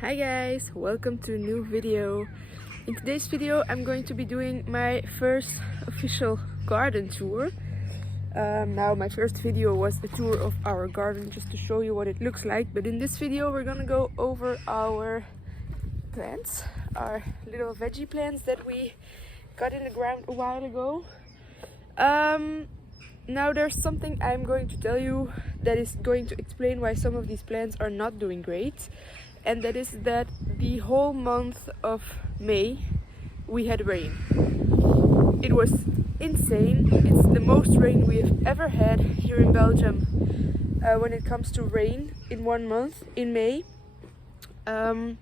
Hi guys, welcome to a new video. In today's video I'm going to be doing my first official garden tour. Now my first video was a tour of our garden just to show you what it looks like, but in this video we're gonna go over our plants, our little veggie plants that we got in the ground a while ago. Now there's something I'm going to tell you that is going to explain why some of these plants are not doing great. And that is that the whole month of May we had rain. It was insane. It's the most rain we have ever had here in Belgium when it comes to rain in 1 month in May. And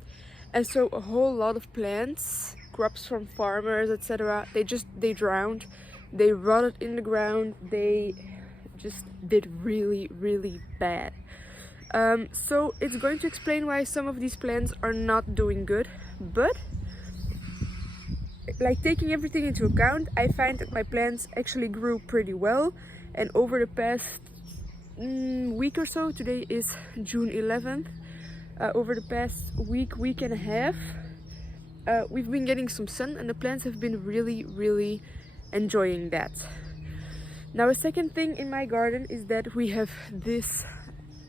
so a whole lot of plants, crops from farmers, etc., they drowned, they rotted in the ground, they just did really bad. So it's going to explain why some of these plants are not doing good, but like taking everything into account, I find that my plants actually grew pretty well, and over the past week or so, today is June 11th, over the past week and a half, we've been getting some sun and the plants have been really enjoying that. Now a second thing in my garden is that we have this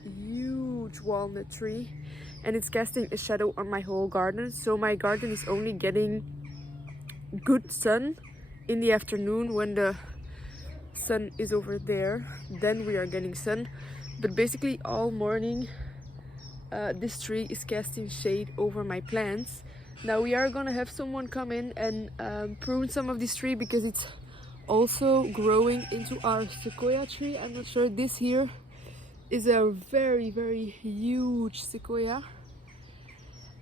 huge walnut tree and it's casting a shadow on my whole garden, so my garden is only getting good sun in the afternoon when the sun is over there, then we are getting sun, but basically all morning this tree is casting shade over my plants. Now we are gonna have someone come in and prune some of this tree because it's also growing into our sequoia tree. I'm not sure, this here is a very huge sequoia,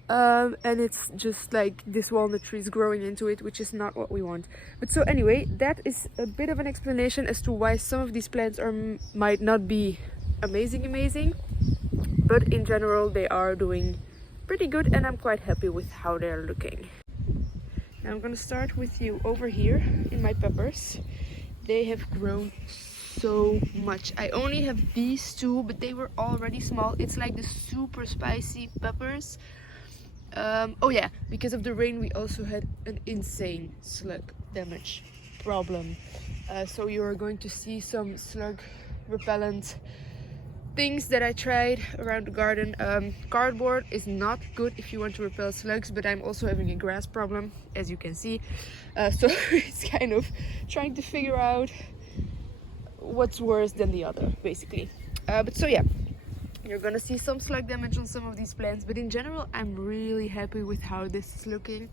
and it's just like this walnut tree is growing into it, which is not what we want. But so anyway, that is a bit of an explanation as to why some of these plants might not be amazing, but in general they are doing pretty good and I'm quite happy with how they're looking. Now I'm gonna start with you over here in my peppers. They have grown so much. I only have these two, but they were already small. It's like the super spicy peppers. Oh yeah, because of the rain we also had an insane slug damage problem. So you are going to see some slug repellent things that I tried around the garden. Cardboard is not good if you want to repel slugs, but I'm also having a grass problem, as you can see. So it's kind of trying to figure out what's worse than the other, basically. But so yeah, you're gonna see some slug damage on some of these plants, but in general I'm really happy with how this is looking.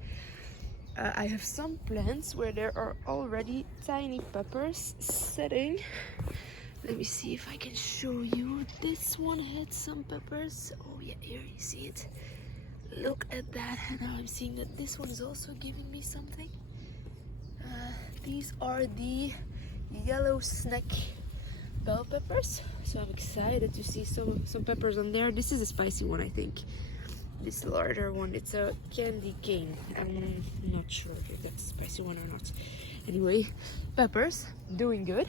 I have some plants where there are already tiny peppers setting. Let me see if I can show you. This one had some peppers. Oh yeah, here you see it. Look at that. And now I'm seeing that this one is also giving me something. These are the yellow snack bell peppers, so I'm excited to see some peppers on there. This is a spicy one, I think. This larger one, it's a candy cane. I'm not sure if that's a spicy one or not. Anyway, peppers doing good.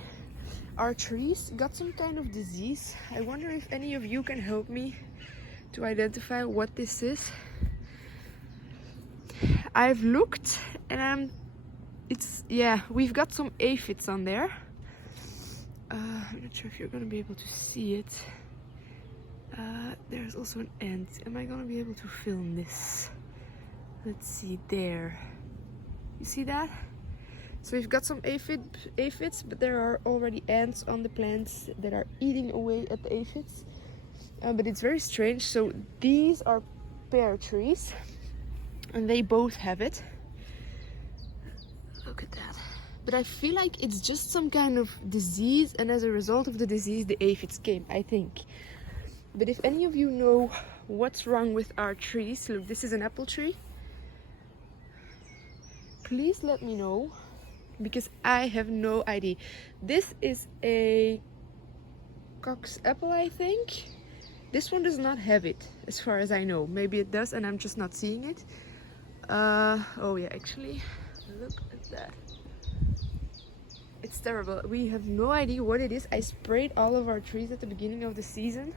Our trees got some kind of disease. I wonder if any of you can help me to identify what this is. I've looked and we've got some aphids on there. I'm not sure if you're gonna be able to see it. There's also an ant. Am I gonna be able to film this? Let's see, there. You see that? So we've got some aphids, but there are already ants on the plants that are eating away at the aphids. But it's very strange. So these are pear trees, and they both have it. Look at that. But I feel like it's just some kind of disease, and as a result of the disease, the aphids came, I think. But if any of you know what's wrong with our trees, look, this is an apple tree. Please let me know, because I have no idea. This is a Cox apple, I think. This one does not have it, as far as I know. Maybe it does and I'm just not seeing it. Oh yeah, actually, look at that. It's terrible. We have no idea what it is. I sprayed all of our trees at the beginning of the season,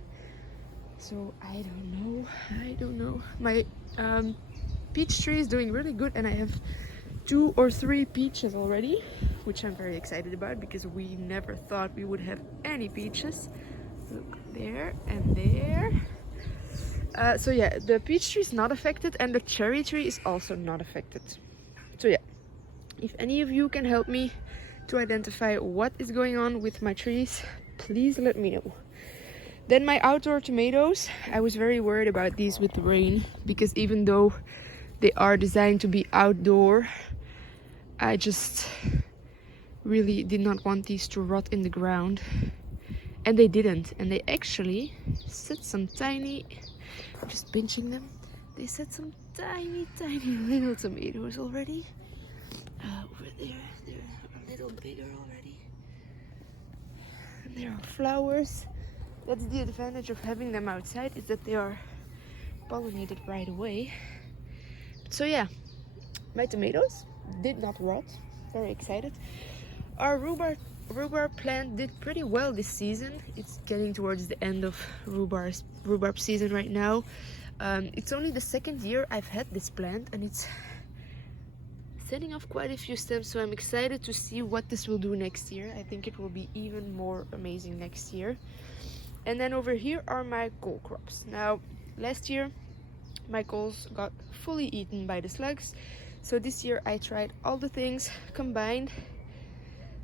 so I don't know. So my peach tree is doing really good, and I have 2 or 3 peaches already, which I'm very excited about because we never thought we would have any peaches. Look, there and there. So yeah, the peach tree is not affected, and the cherry tree is also not affected. So yeah, if any of you can help me to identify what is going on with my trees, please let me know. Then my outdoor tomatoes, I was very worried about these with the rain, because even though they are designed to be outdoor, I just really did not want these to rot in the ground. And they didn't, and they actually set some tiny, I'm just pinching them, they set some tiny little tomatoes already. Over there, they're a little bigger already. And there are flowers. That's the advantage of having them outside, is that they are pollinated right away. So yeah, my tomatoes did not rot. Very excited. Our rhubarb plant did pretty well this season. It's getting towards the end of rhubarb season right now. It's only the 2nd year I've had this plant, and it's setting off quite a few stems, so I'm excited to see what this will do next year. I think it will be even more amazing next year. And then over here are my cole crops. Now, last year my coles got fully eaten by the slugs, so this year I tried all the things combined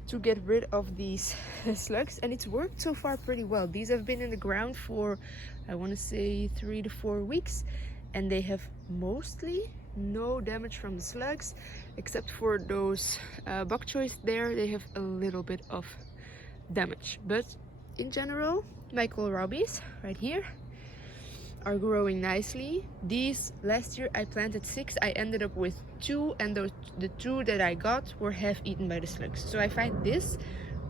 to get rid of these slugs, and it's worked so far pretty well. These have been in the ground for, I want to say, 3 to 4 weeks, and they have mostly no damage from the slugs, except for those bok choys there. They have a little bit of damage, but in general my kohlrabies right here are growing nicely. These, last year I planted 6, I ended up with 2, and the 2 that I got were half eaten by the slugs. So I find this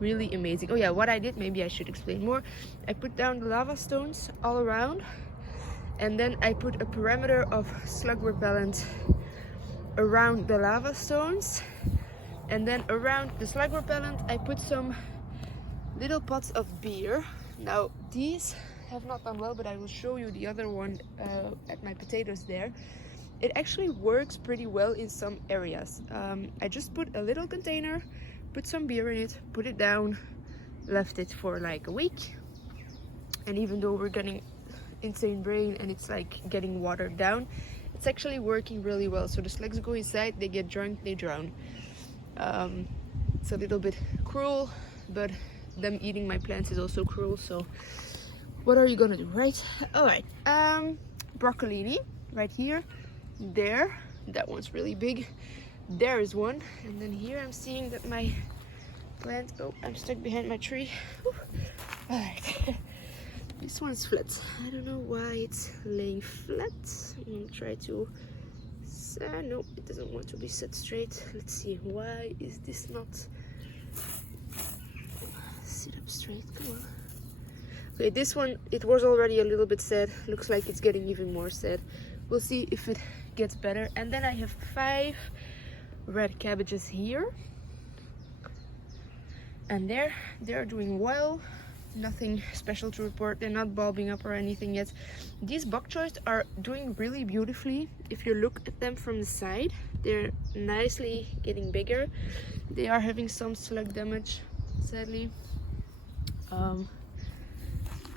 really amazing. Oh yeah, what I did, maybe I should explain more. I put down the lava stones all around, and then I put a perimeter of slug repellent around the lava stones, and then around the slug repellent I put some little pots of beer. Now these have not done well, but I will show you the other one at my potatoes there. It actually works pretty well in some areas. I just put a little container, put some beer in it, put it down, left it for like a week, and even though we're getting insane rain and it's like getting watered down, it's actually working really well. So the slugs go inside, they get drunk, they drown. It's a little bit cruel, but them eating my plants is also cruel, so what are you gonna do, right? All right, broccolini right here, there, that one's really big, there is one, and then here I'm seeing that my plant, oh, I'm stuck behind my tree. Whew. All right. This one's flat. I don't know why it's laying flat. I'm gonna try to no, it doesn't want to be set straight. Let's see, why is this not sit up straight? Come on. Okay, this one, it was already a little bit sad. Looks like it's getting even more sad. We'll see if it gets better. And then I have 5 red cabbages here, and they're doing well. Nothing special to report. They're not bulbing up or anything yet. These bok choys are doing really beautifully. If you look at them from the side, they're nicely getting bigger. They are having some slug damage, sadly.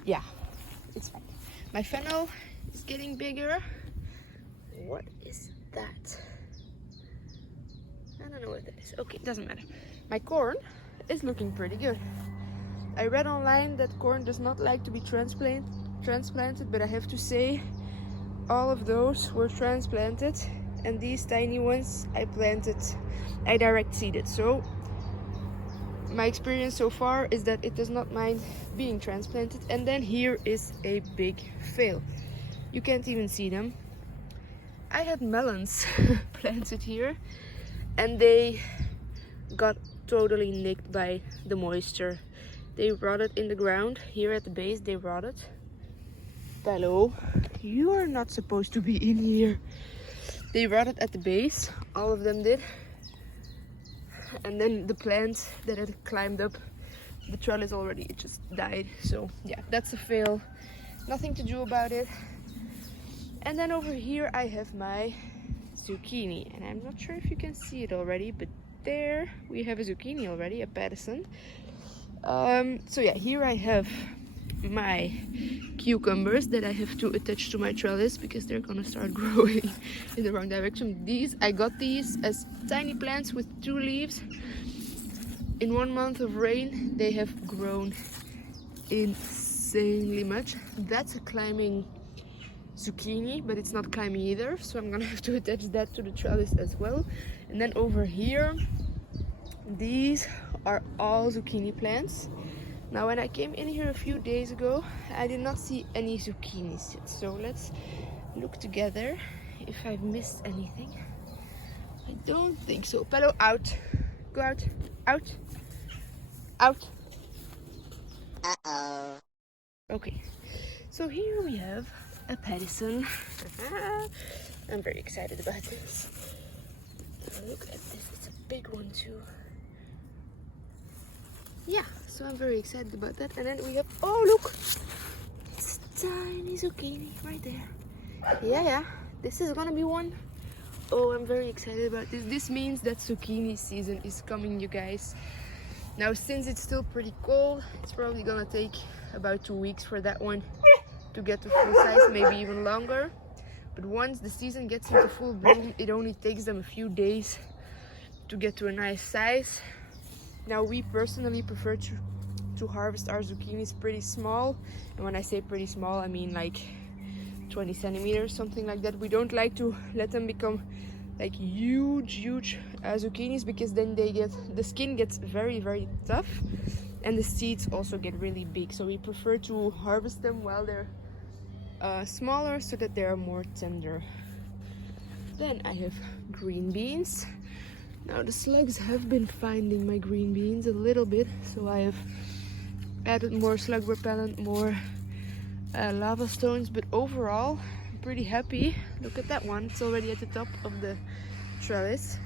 Yeah, it's fine. My fennel is getting bigger. What is that? I don't know what that is. Okay, doesn't matter. My corn is looking pretty good. I read online that corn does not like to be transplanted, but I have to say all of those were transplanted, and these tiny ones I direct seeded. So my experience so far is that it does not mind being transplanted. And then here is a big fail. You can't even see them. I had melons planted here, and they got totally nicked by the moisture. They rotted in the ground. Here at the base they rotted. Hello, you are not supposed to be in here. They rotted at the base, all of them did. And then the plant that had climbed up the trellis already, it just died. So yeah, that's a fail. Nothing to do about it. And then over here I have my zucchini, and I'm not sure if you can see it already, but there we have a zucchini already, a Patterson. So yeah, here I have my cucumbers that I have to attach to my trellis because they're gonna start growing in the wrong direction. I got these as tiny plants with 2 leaves. In 1 month of rain they have grown insanely much. That's a climbing zucchini, but it's not climbing either, so I'm gonna have to attach that to the trellis as well. And then over here, these are all zucchini plants. Now when I came in here a few days ago, I did not see any zucchinis yet, so let's look together if I've missed anything. I don't think so. Pedal out. Go out. Out. Out. Uh-oh. Okay, so here we have a Patterson. I'm very excited about this. Look at this, it's a big one too. Yeah, so I'm very excited about that. And then we have, oh look, it's a tiny zucchini right there. Yeah, this is gonna be one. Oh, I'm very excited about this. This means that zucchini season is coming, you guys. Now, since it's still pretty cold, it's probably gonna take about 2 weeks for that one to get to full size, maybe even longer. But once the season gets into full bloom, it only takes them a few days to get to a nice size. Now, we personally prefer to harvest our zucchinis pretty small, and when I say pretty small, I mean like 20 centimeters, something like that. We don't like to let them become like huge zucchinis, because then the skin gets very tough and the seeds also get really big. So we prefer to harvest them while they're smaller, so that they are more tender. Then I have green beans. Now the slugs have been finding my green beans a little bit, so I have added more slug repellent, more lava stones, but overall I'm pretty happy. Look at that one, it's already at the top of the trellis.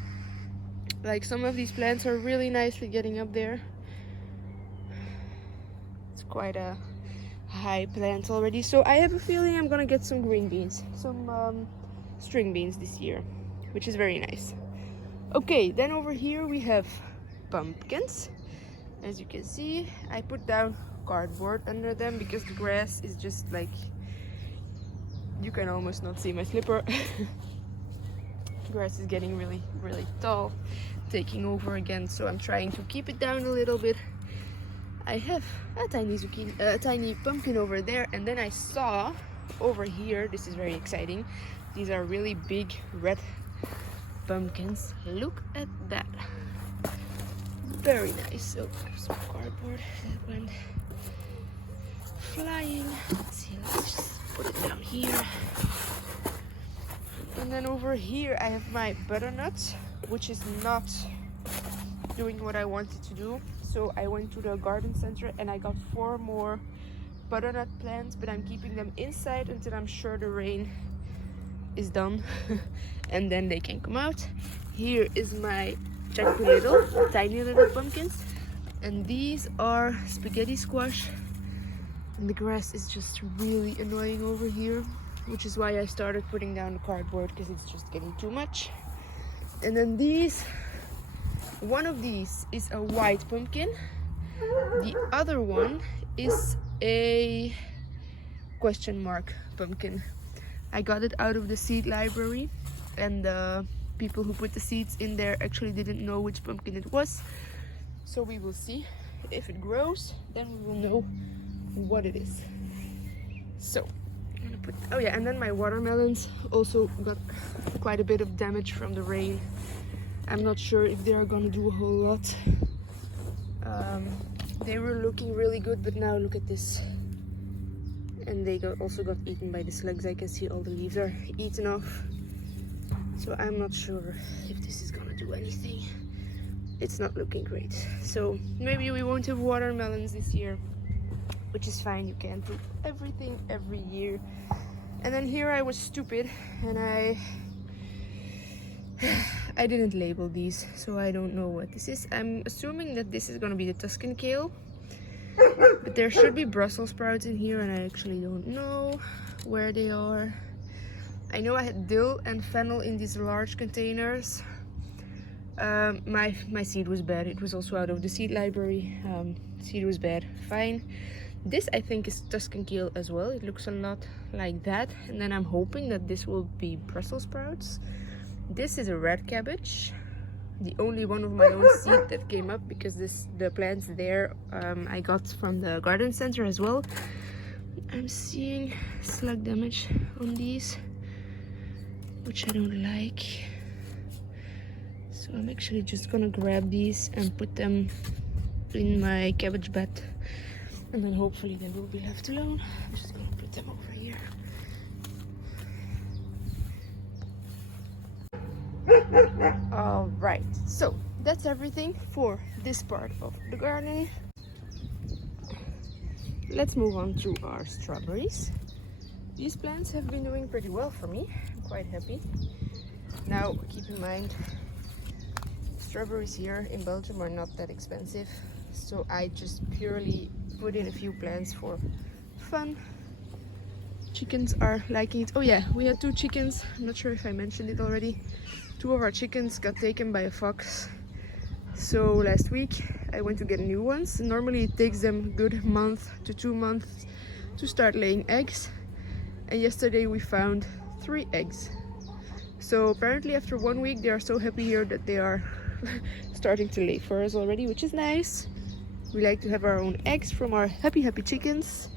Like, some of these plants are really nicely getting up there. It's quite a high plant already, so I have a feeling I'm gonna get some green beans, some string beans this year, which is very nice. Okay, then over here we have pumpkins. As you can see, I put down cardboard under them because the grass is just like, you can almost not see my slipper. Grass is getting really tall, taking over again, so I'm trying to keep it down a little bit. I have a tiny zucchini, a tiny pumpkin over there, and then I saw over here, this is very exciting, these are really big red pumpkins. Look at that, very nice. So I have some cardboard that went flying. Let's see, let's just put it down here. And then over here I have my butternut, which is not doing what I wanted to do. So I went to the garden center and I got 4 more butternut plants, but I'm keeping them inside until I'm sure the rain is done and then they can come out. Here is my tiny little pumpkins, and these are spaghetti squash, and the grass is just really annoying over here, which is why I started putting down the cardboard, because it's just getting too much. And then one of these is a white pumpkin, the other one is a question mark pumpkin. I got it out of the seed library, and the people who put the seeds in there actually didn't know which pumpkin it was. So we will see. If it grows, then we will know what it is. So I'm gonna put, oh yeah, and then my watermelons also got quite a bit of damage from the rain. I'm not sure if they are gonna do a whole lot. They were looking really good, but now look at this. And they also got eaten by the slugs. I can see all the leaves are eaten off. So I'm not sure if this is gonna do anything. It's not looking great. So maybe we won't have watermelons this year, which is fine. You can't do everything every year. And then here I was stupid and I didn't label these, so I don't know what this is. I'm assuming that this is gonna be the Tuscan kale, but there should be Brussels sprouts in here and I actually don't know where they are. I know I had dill and fennel in these large containers. My seed was bad. It was also out of the seed library. Seed was bad. Fine. This I think is Tuscan kale as well. It looks a lot like that. And then I'm hoping that this will be Brussels sprouts. This is a red cabbage. The only one of my own seed that came up, because the plants there I got from the garden center as well. I'm seeing slug damage on these, which I don't like. So I'm actually just gonna grab these and put them in my cabbage bed, and then hopefully they will be left alone. I'm just gonna put them over here. All right, so that's everything for this part of the garden. Let's move on to our strawberries. These plants have been doing pretty well for me. I'm quite happy. Now, keep in mind, strawberries here in Belgium are not that expensive, so I just purely put in a few plants for fun. Chickens are liking it. Oh yeah, we had 2 chickens. I'm not sure if I mentioned it already. 2 of our chickens got taken by a fox. So last week I went to get new ones. Normally it takes them a good month to 2 months to start laying eggs. And yesterday we found 3 eggs. So apparently after 1 week they are so happy here that they are starting to lay for us already, which is nice. We like to have our own eggs from our happy chickens.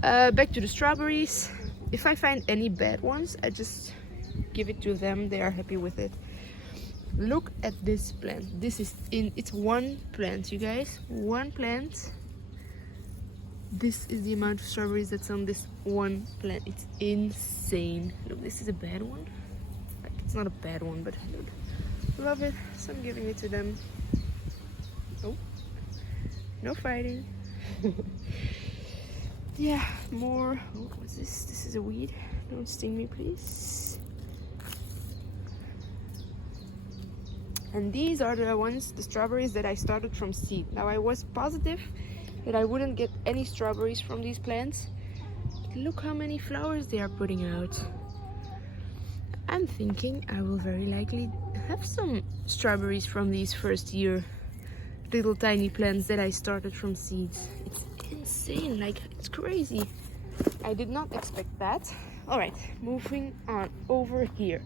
Back to the strawberries. If I find any bad ones, I just give it to them. They are happy with it. Look at this plant. It's 1 plant, you guys. 1 plant. This is the amount of strawberries that's on this 1 plant. It's insane. Look, this is a bad one. Like, it's not a bad one, but look, love it. So I'm giving it to them. Oh, no fighting. Yeah, more. Oh, what's this? This is a weed. Don't sting me, please. And these are the strawberries that I started from seed. Now I was positive that I wouldn't get any strawberries from these plants. But look how many flowers they are putting out. I'm thinking I will very likely have some strawberries from these first year little tiny plants that I started from seeds. It's insane, like it's crazy. I did not expect that. All right, moving on over here.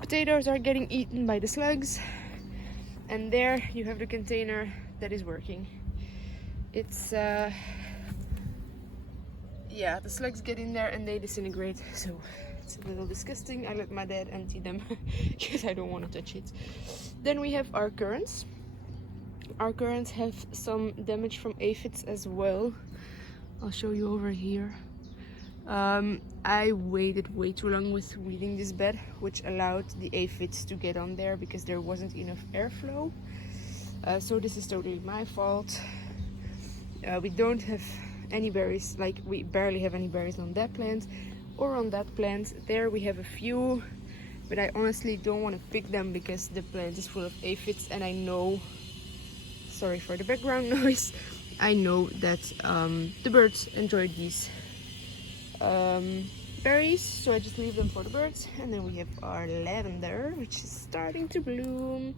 Potatoes are getting eaten by the slugs, and there you have the container that is working. It's yeah, the slugs get in there and they disintegrate, so it's a little disgusting. I let my dad empty them because I don't want to touch it. Then we have our currants. Our currants have some damage from aphids as well. I'll show you over here. I waited way too long with weeding this bed, which allowed the aphids to get on there because there wasn't enough airflow. So this is totally my fault. We don't have any berries, like we barely have any berries on that plant or on that plant. There we have a few, but I honestly don't want to pick them because the plant is full of aphids, and I know, sorry for the background noise, I know that the birds enjoy these berries, so I just leave them for the birds. And then we have our lavender, which is starting to bloom.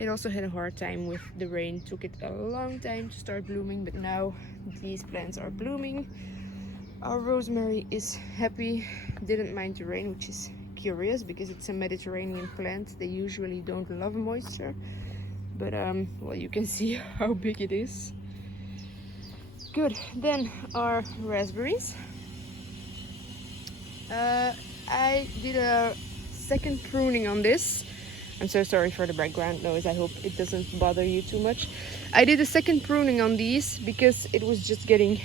It also had a hard time with the rain, took it a long time to start blooming, but now these plants are blooming. Our rosemary is happy, didn't mind the rain, which is curious because it's a Mediterranean plant. They usually don't love moisture, but well, you can see how big it is. Good. Then our raspberries. I did a second pruning on this. I'm so sorry for the background noise. I hope it doesn't bother you too much. I did a second pruning on these because it was just getting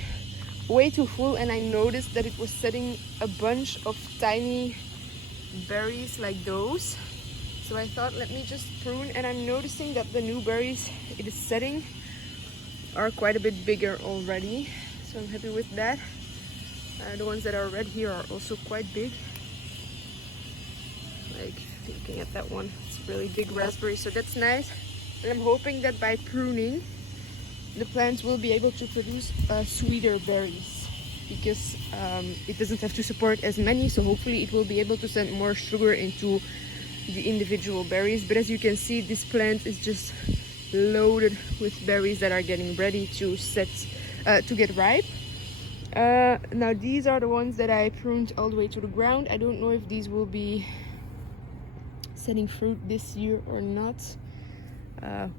way too full, and I noticed that it was setting a bunch of tiny berries like those. So I thought, let me just prune, and I'm noticing that the new berries it is setting are quite a bit bigger already. So I'm happy with that. The ones that are red here are also quite big. Like looking at that one, it's a really big raspberry, so that's nice. And I'm hoping that by pruning, the plants will be able to produce sweeter berries. because it doesn't have to support as many, so hopefully it will be able to send more sugar into the individual berries. But as you can see, this plant is just loaded with berries that are getting ready to get ripe. Now these are the ones that I pruned all the way to the ground. I don't know if these will be setting fruit this year or not.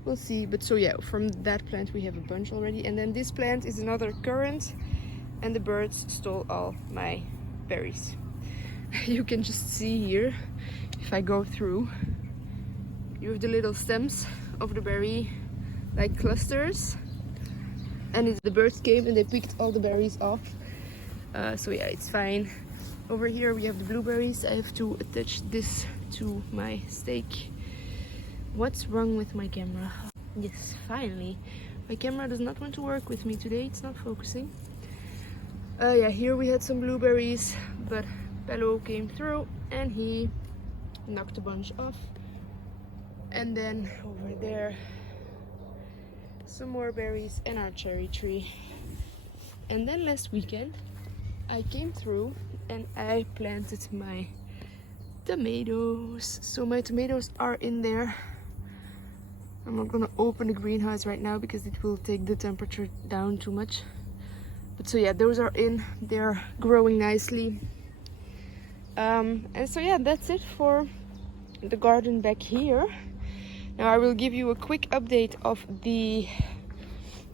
We'll see. But so yeah, from that plant we have a bunch already. And then this plant is another currant, and the birds stole all my berries. You can just see here, if I go through, you have the little stems of the berry like clusters, and the birds came and they picked all the berries off. So yeah, it's fine. Over here we have the blueberries. I have to attach this to my stake. What's wrong with my camera? Yes, finally. My camera does not want to work with me today. It's not focusing. Yeah, here we had some blueberries, but Bello came through and he knocked a bunch off. And then over there, some more berries and our cherry tree. And then last weekend, I came through and I planted my tomatoes. So my tomatoes are in there. I'm not gonna open the greenhouse right now because it will take the temperature down too much. But so yeah, those are in. They're growing nicely. And so yeah, that's it for the garden back here. Now I will give you a quick update of the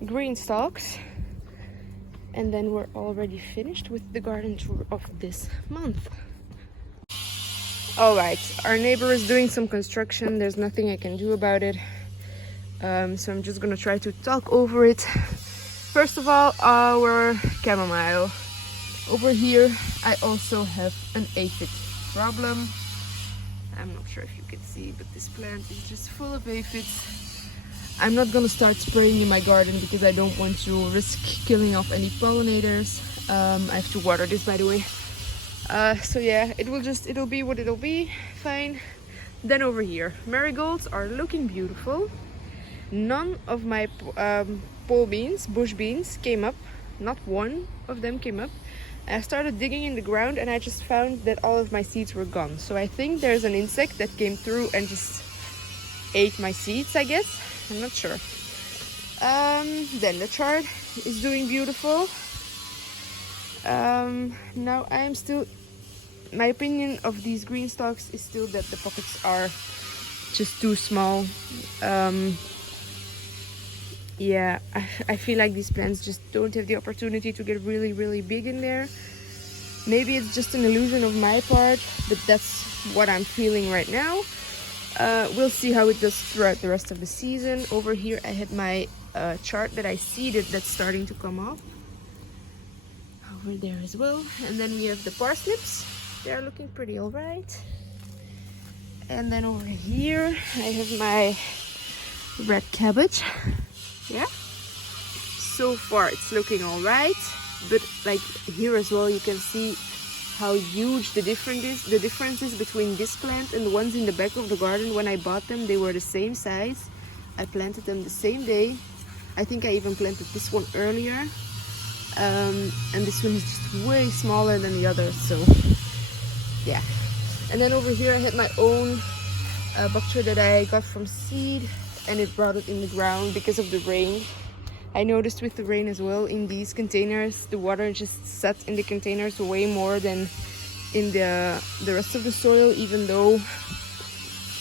green stalks, and then we're already finished with the garden tour of this month. Alright, our neighbor is doing some construction. There's nothing I can do about it. So I'm just gonna try to talk over it. First of all, our chamomile. Over here I also have an aphid problem. I'm not sure if you can see, but this plant is just full of aphids. I'm not gonna start spraying in my garden because I don't want to risk killing off any pollinators. I have to water this, by the way. So yeah, it'll be what it'll be. Fine. Then over here, marigolds are looking beautiful. None of my bush beans came up. Not one of them came up. I started digging in the ground and I just found that all of my seeds were gone. So I think there's an insect that came through and just ate my seeds, I guess. I'm not sure. Then the chard is doing beautiful. Now my opinion of these green stalks is still that the pockets are just too small. Yeah, I feel like these plants just don't have the opportunity to get really, really big in there. Maybe it's just an illusion of my part, but that's what I'm feeling right now. We'll see how it does throughout the rest of the season. Over here I had my chard that I seeded that's starting to come off. Over there as well. And then we have the parsnips. They're looking pretty alright. And then over here I have my red cabbage. Yeah, so far it's looking all right, but like here as well you can see how huge the difference is between this plant and the ones in the back of the garden. When I bought them, they were the same size. I planted them the same day. I think I even planted this one earlier, and this one is just way smaller than the others. So yeah. And then over here I had my own bok choy that I got from seed, and it brought it in the ground because of the rain. I noticed with the rain as well, in these containers the water just sat in the containers way more than in the rest of the soil, even though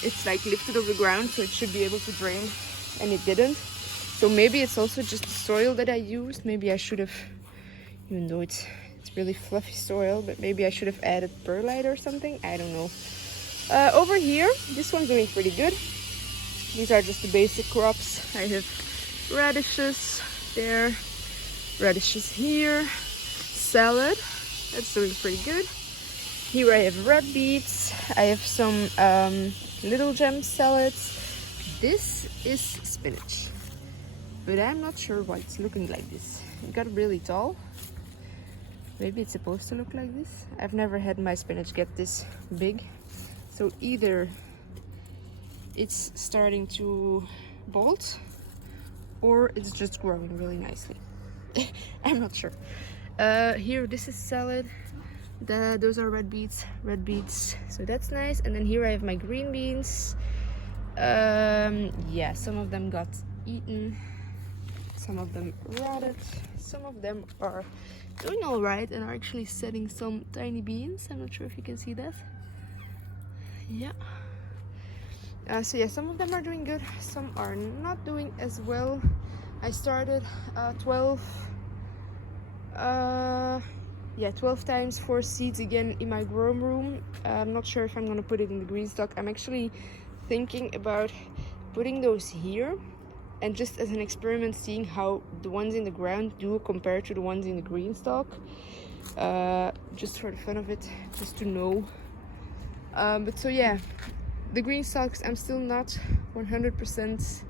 it's like lifted off the ground, so it should be able to drain, and it didn't. So maybe it's also just the soil that I used. Maybe I should have, even though it's really fluffy soil, but maybe I should have added perlite or something. I don't know. Over here, this one's doing pretty good. These are just the basic crops. I have radishes there, radishes here, salad, that's doing pretty good. Here I have red beets. I have some little gem salads. This is spinach, but I'm not sure why it's looking like this. It got really tall. Maybe it's supposed to look like this. I've never had my spinach get this big. So either it's starting to bolt or it's just growing really nicely. I'm not sure. Here, this is salad. Those are red beets, so that's nice. And then here I have my green beans. Yeah, some of them got eaten, some of them rotted, some of them are doing all right and are actually setting some tiny beans. I'm not sure if you can see that. Yeah. So yeah, some of them are doing good, some are not doing as well. I started 12 times 4 seeds again in my grow room. I'm not sure if I'm gonna put it in the green stock. I'm actually thinking about putting those here and just as an experiment seeing how the ones in the ground do compared to the ones in the green stock, just for the fun of it, just to know. But so yeah, the green stalks, I'm still not 100%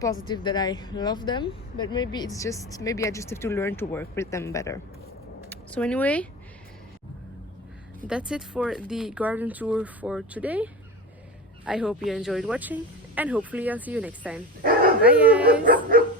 positive that I love them, but maybe I just have to learn to work with them better. So anyway, that's it for the garden tour for today. I hope you enjoyed watching, and hopefully I'll see you next time. Bye guys!